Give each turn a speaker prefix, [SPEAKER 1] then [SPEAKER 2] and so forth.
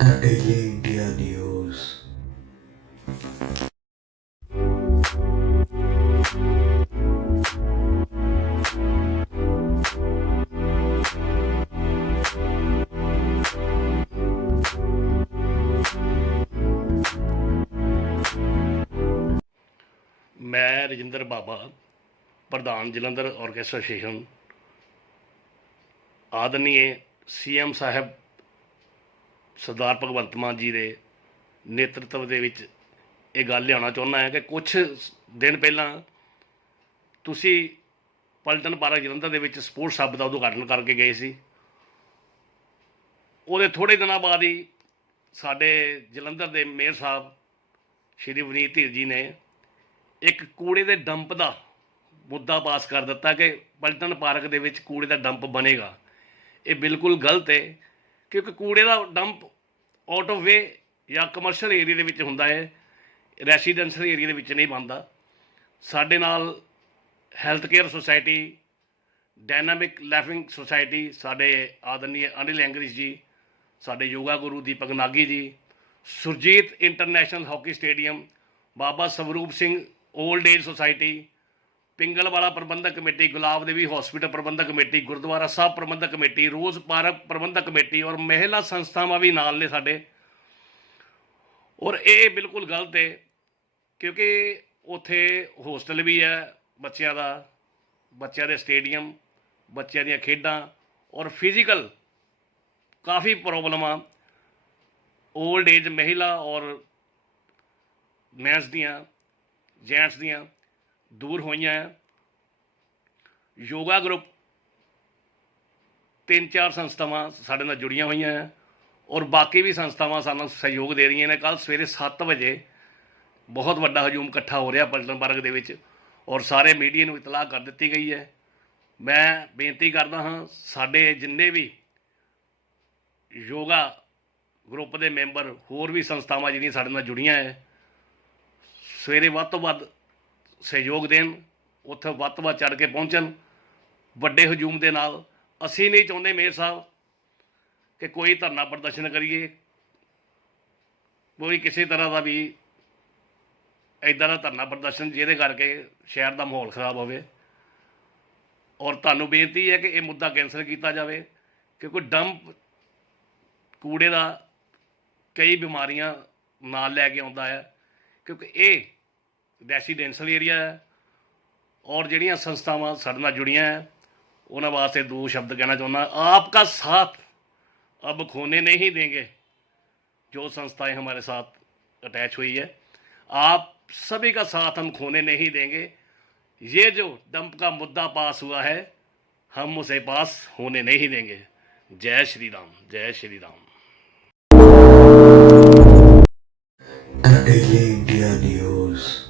[SPEAKER 1] Daily India News.
[SPEAKER 2] ਮੈਂ ਰਜਿੰਦਰ ਬਾਬਾ ਪ੍ਰਧਾਨ Jalandhar orchestra association ਆਦਰਨੀਏ CM ਸਾਹਿਬ ਸਰਦਾਰ ਭਗਵੰਤ ਮਾਨ ਜੀ ਦੇ ਨੇਤਰਤਵ ਦੇ ਵਿੱਚ ਇਹ ਗੱਲ ਲਿਆਉਣਾ ਚਾਹੁੰਦਾ ਹਾਂ ਕਿ ਕੁਝ ਦਿਨ ਪਹਿਲਾਂ ਤੁਸੀਂ ਪਲਟਨ ਪਾਰਕ ਜਲੰਧਰ ਦੇ ਵਿੱਚ ਸਪੋਰਟਸ ਹੱਬ ਦਾ ਉਦਘਾਟਨ ਕਰਕੇ ਗਏ ਸੀ। ਉਹਦੇ ਥੋੜੇ ਦਿਨਾਂ ਬਾਅਦ ਹੀ ਸਾਡੇ ਜਲੰਧਰ ਦੇ ਮੇਅਰ ਸਾਹਿਬ ਸ਼੍ਰੀ ਵਨੀਤ ਧੀਰ ਜੀ ਨੇ ਇੱਕ ਕੂੜੇ ਦੇ ਡੰਪ ਦਾ ਮੁੱਦਾ ਪਾਸ ਕਰ ਦਿੱਤਾ ਕਿ ਪਲਟਨ ਪਾਰਕ ਦੇ ਵਿੱਚ ਕੂੜੇ ਦਾ ਡੰਪ ਬਣੇਗਾ। ਇਹ ਬਿਲਕੁਲ ਗਲਤ ਹੈ। ਕਿਉਂਕਿ ਕੂੜੇ ਦਾ ਡੰਪ ਆਊਟ ਆਫ ਵੇ ਜਾਂ ਕਮਰਸ਼ੀਅਲ ਏਰੀਆ ਦੇ ਵਿੱਚ ਹੁੰਦਾ ਹੈ ਰੈਸੀਡੈਂਸ਼ੀਅਲ ਏਰੀਆ ਦੇ ਵਿੱਚ ਨਹੀਂ ਬਣਦਾ। ਸਾਡੇ ਨਾਲ health care society dynamic laughing society ਸਾਡੇ ਆਦਰਨੀय ਅਨਿਲ ਐਂਗਰਿਸ਼ ਜੀ, ਸਾਡੇ yoga Guru Deepak Nagi ji, Surjit international hockey stadium Baba Swaroop Singh old age society Pingalwala ਪ੍ਰਬੰਧਕ ਕਮੇਟੀ, ਗੁਲਾਬ ਦੇਵੀ ਹਸਪੀਟਲ ਪ੍ਰਬੰਧਕ ਕਮੇਟੀ, ਗੁਰਦੁਆਰਾ ਸਾਹਿਬ ਪ੍ਰਬੰਧਕ ਕਮੇਟੀ, ਰੋਜ਼ ਪਾਰਕ ਪ੍ਰਬੰਧਕ ਕਮੇਟੀ ਔਰ ਮਹਿਲਾ ਸੰਸਥਾਵਾਂ ਵੀ ਨਾਲ ਨੇ ਸਾਡੇ। ਔਰ ਇਹ ਬਿਲਕੁਲ ਗਲਤ ਹੈ ਕਿਉਂਕਿ ਉੱਥੇ ਹੋਸਟਲ ਵੀ ਹੈ ਬੱਚਿਆਂ ਦਾ, ਬੱਚਿਆਂ ਦੇ ਸਟੇਡੀਅਮ ਬੱਚਿਆਂ ਦੀਆਂ ਖੇਡਾਂ ਔਰ ਫਿਜ਼ੀਕਲ ਕਾਫੀ ਪ੍ਰੋਬਲਮਾਂ 올ਡ ਏਜ ਮਹਿਲਾ ਔਰ ਮੈਂਸ ਦੀਆਂ ਜੈਂਟਸ ਦੀਆਂ ਦੂਰ ਹੋਈਆਂ ਹੈ ਯੋਗਾ ਗਰੁੱਪ ਤਿੰਨ ਚਾਰ ਸੰਸਥਾਵਾਂ ਸਾਡੇ ਨਾਲ ਜੁੜੀਆਂ ਹੋਈਆਂ ਹੈ ਔਰ ਬਾਕੀ ਵੀ ਸੰਸਥਾਵਾਂ ਸਾਨੂੰ ਸਹਿਯੋਗ ਦੇ ਰਹੀਆਂ ਨੇ। ਕੱਲ ਸਵੇਰੇ 7 ਵਜੇ ਬਹੁਤ ਵੱਡਾ ਹਜੂਮ ਇਕੱਠਾ ਹੋ ਰਿਹਾ ਪਲਟਨ ਪਾਰਕ ਦੇ ਵਿੱਚ ਔਰ ਸਾਰੇ ਮੀਡੀਆ ਨੂੰ ਇਤਲਾਹ ਕਰ ਦਿੱਤੀ ਗਈ ਹੈ। ਮੈਂ ਬੇਨਤੀ ਕਰਦਾ ਹਾਂ, ਸਾਡੇ ਜਿੰਨੇ ਵੀ ਯੋਗਾ ਗਰੁੱਪ ਦੇ ਮੈਂਬਰ ਹੋਰ ਵੀ ਸੰਸਥਾਵਾਂ ਜਿਹੜੀਆਂ ਸਾਡੇ ਨਾਲ ਜੁੜੀਆਂ ਹੈ, ਸਵੇਰੇ ਵੱਧ ਤੋਂ ਵੱਧ ਸਹਿਯੋਗ ਦੇਣ, ਉੱਥੇ ਵੱਧ ਤੋਂ ਵੱਧ ਚੜ ਕੇ ਪਹੁੰਚਣ, ਵੱਡੇ ਹਜੂਮ ਦੇ ਨਾਲ। ਅਸੀਂ ਨਹੀਂ ਚਾਹੁੰਦੇ ਮੇਰ ਸਾਹਿਬ ਕਿ ਕੋਈ ਧਰਨਾ ਪ੍ਰਦਰਸ਼ਨ ਕਰੀਏ, ਕੋਈ ਕਿਸੇ ਤਰ੍ਹਾਂ ਦਾ ਵੀ ਇਦਾਂ ਦਾ ਧਰਨਾ ਪ੍ਰਦਰਸ਼ਨ ਜਿਹਦੇ ਕਰਕੇ ਸ਼ਹਿਰ ਦਾ ਮਾਹੌਲ ਖਰਾਬ ਹੋਵੇ। ਔਰ ਤੁਹਾਨੂੰ ਬੇਨਤੀ ਹੈ ਕਿ ਇਹ ਮੁੱਦਾ ਕੈਂਸਲ ਕੀਤਾ ਜਾਵੇ ਕਿਉਂਕਿ ਡੰਪ ਕੂੜੇ ਦਾ ਕਈ ਬਿਮਾਰੀਆਂ ਨਾਲ ਲੈ ਕੇ ਆਉਂਦਾ ਹੈ, ਕਿਉਂਕਿ ਇਹ ਰੈਸੀਡੈਂਸ਼ਲ ਏਰੀਆ ਹੈ ਔਰ ਜਿਹੜੀਆਂ ਸੰਸਥਾਵਾਂ ਸਾਡੇ ਨਾਲ ਜੁੜੀਆਂ ਹੈ ਉਹਨਾਂ ਵਾਸਤੇ ਦੋ ਸ਼ਬਦ ਕਹਿਣਾ ਚਾਹੁੰਦਾ ਆਪਕਾ ਸਾਥ ਅਬ ਖੋਨੇ ਨਹੀਂ ਦੇंगे जो संस्थाएं हमारे साथ अटैच हुई है आप सभी का साथ हम खोने नहीं देंगे ये जो डंप का मुद्दा पास हुआ है हम उसे पास होने नहीं देंगे जय श्री राम जय श्री राम इंडिया न्यूज़